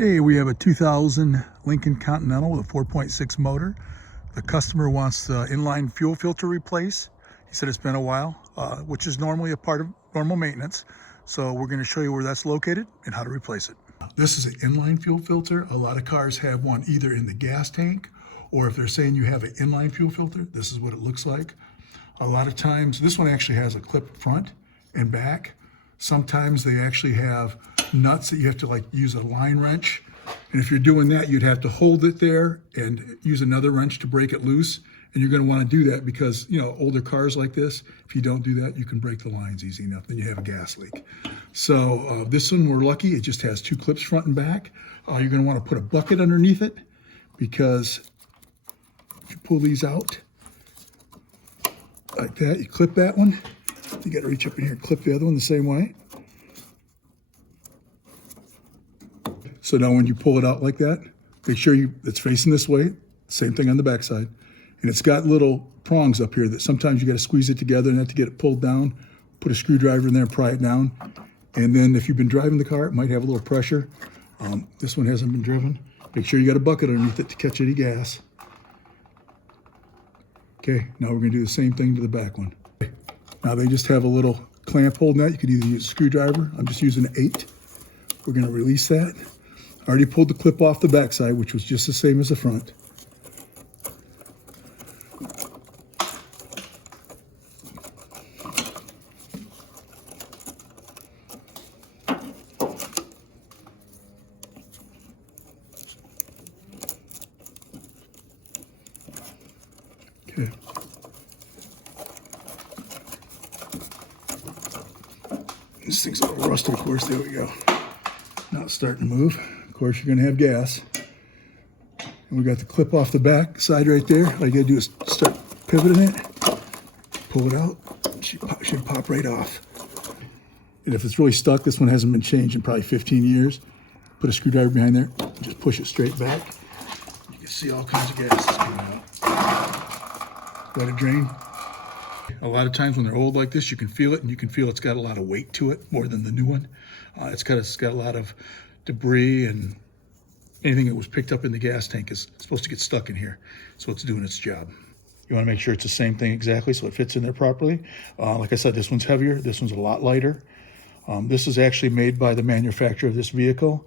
Today we have a 2000 Lincoln Continental with a 4.6 motor. The customer wants the inline fuel filter replaced. He said it's been a while, which is normally a part of normal maintenance. So we're going to show you where that's located and how to replace it. This is an inline fuel filter. A lot of cars have one either in the gas tank, or if they're saying you have an inline fuel filter, this is what it looks like. A lot of times, this one actually has a clip front and back. Sometimes they actually have nuts that you have to use a line wrench. And if you're doing that, you'd have to hold it there and use another wrench to break it loose. And you're going to want to do that because, older cars like this, if you don't do that, you can break the lines easy enough. Then you have a gas leak. So this one, we're lucky. It just has two clips front and back. You're going to want to put a bucket underneath it because if you pull these out like that, you clip that one. You got to reach up in here and clip the other one the same way. So now when you pull it out like that, make sure it's facing this way. Same thing on the back side. And it's got little prongs up here that sometimes you got to squeeze it together and have to get it pulled down. Put a screwdriver in there and pry it down. And then if you've been driving the car, it might have a little pressure. This one hasn't been driven. Make sure you got a bucket underneath it to catch any gas. Okay, now we're going to do the same thing to the back one. Now they just have a little clamp holding that. You could either use a screwdriver. I'm just using an 8. We're going to release that. I already pulled the clip off the back side, which was just the same as the front. Okay. This thing's a little rusted, of course. There we go. Now it's starting to move. Of course, you're going to have gas. And we got the clip off the back side right there. All you got to do is start pivoting it, pull it out. It should pop right off. And if it's really stuck, this one hasn't been changed in probably 15 years. Put a screwdriver behind there, just push it straight back. You can see all kinds of gases coming out. Let it drain. A lot of times when they're old like this, you can feel it, and you can feel it's got a lot of weight to it, more than the new one. It's got a lot of debris, and anything that was picked up in the gas tank is supposed to get stuck in here. So it's doing its job. You want to make sure it's the same thing exactly so it fits in there properly. Like I said, this one's heavier. This one's a lot lighter. This is actually made by the manufacturer of this vehicle.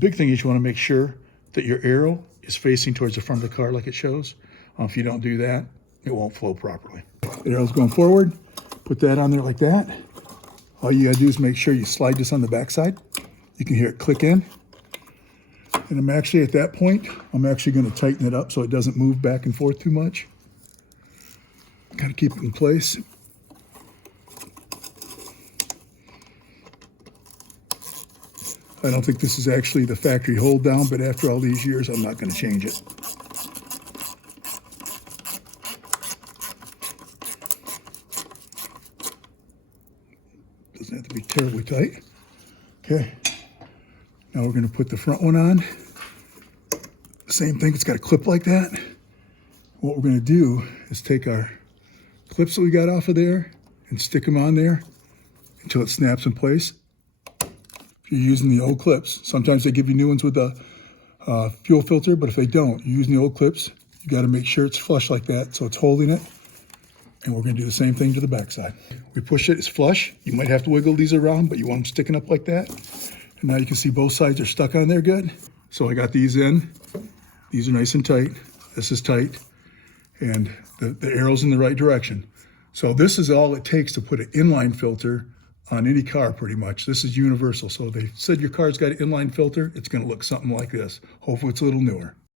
Big thing is you want to make sure that your arrow is facing towards the front of the car like it shows. If you don't do that, it won't flow properly. The arrow's going forward. Put that on there like that. All you gotta do is make sure you slide this on the back side. You can hear it click in. And I'm actually at that point, I'm actually gonna tighten it up so it doesn't move back and forth too much. Kind of keep it in place. I don't think this is actually the factory hold down, but after all these years, I'm not gonna change it. Doesn't have to be terribly tight. Okay, now we're going to put the front one on. Same thing, it's got a clip like that. What we're going to do is take our clips that we got off of there and stick them on there until it snaps in place. If you're using the old clips, sometimes they give you new ones with a fuel filter, but if they don't, you're using the old clips, you got to make sure it's flush like that so it's holding it. And we're going to do the same thing to the backside. We push it, it's flush. You might have to wiggle these around, but you want them sticking up like that. And now you can see both sides are stuck on there good. So I got these in. These are nice and tight. This is tight. And the arrow's in the right direction. So this is all it takes to put an inline filter on any car pretty much. This is universal. So they said your car's got an inline filter, it's going to look something like this. Hopefully it's a little newer.